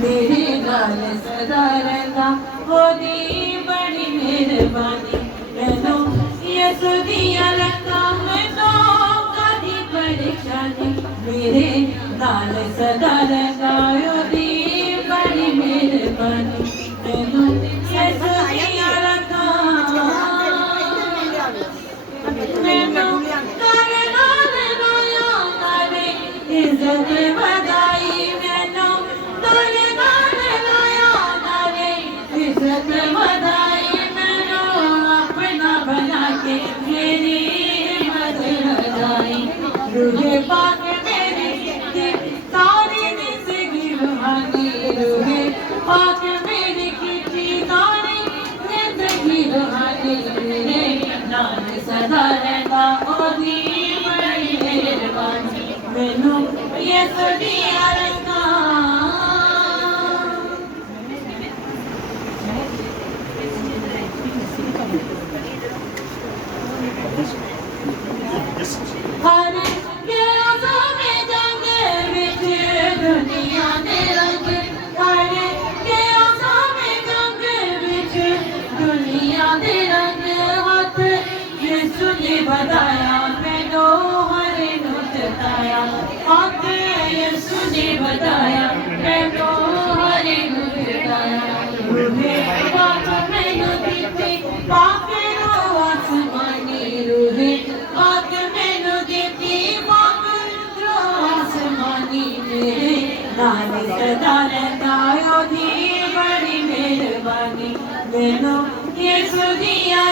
मेरे नाल सदा रहंदा ओदी बड़ी मेहरबानी मैनू यसु दियां रंगां मैनू कदी परेशानी मेरे नाल सदा रहंदा ओदी बड़ी मेहरबानी मैनू यसु दियां रंगां मैनू करे नाल रोया करे इज्जत बधाई मैनू करे नाल रोया करे इज्जत बधाई मैनू अपना बना के मेरी हिम्मत लगाई रूहे पाक मेरी की सारी जिंदगी रूहानी रूहे पाक मेरी की सारी जिंदगी रूहानी मेरे नाल सदा रहंदा ओदी बड़ी मेहरबानी मैनू यसु दियां रंगां हर प्यासा में जंग विच दुनिया दे रंग हर प्यासा में जंग विच दुनिया दे रंग हाथ यसु ने बताया मैनू हरे नू जताया हाथ यसु ने बताया मैनू हरे नू जताया रूहे पाक मैनू दित्ती पाक नू आसमानी रूहे पाक मैनू दित्ती पाक नू आसमानी मेरे नाल सदा रहंदा ओदी बड़ी मेहरबानी मैनू यसु दियां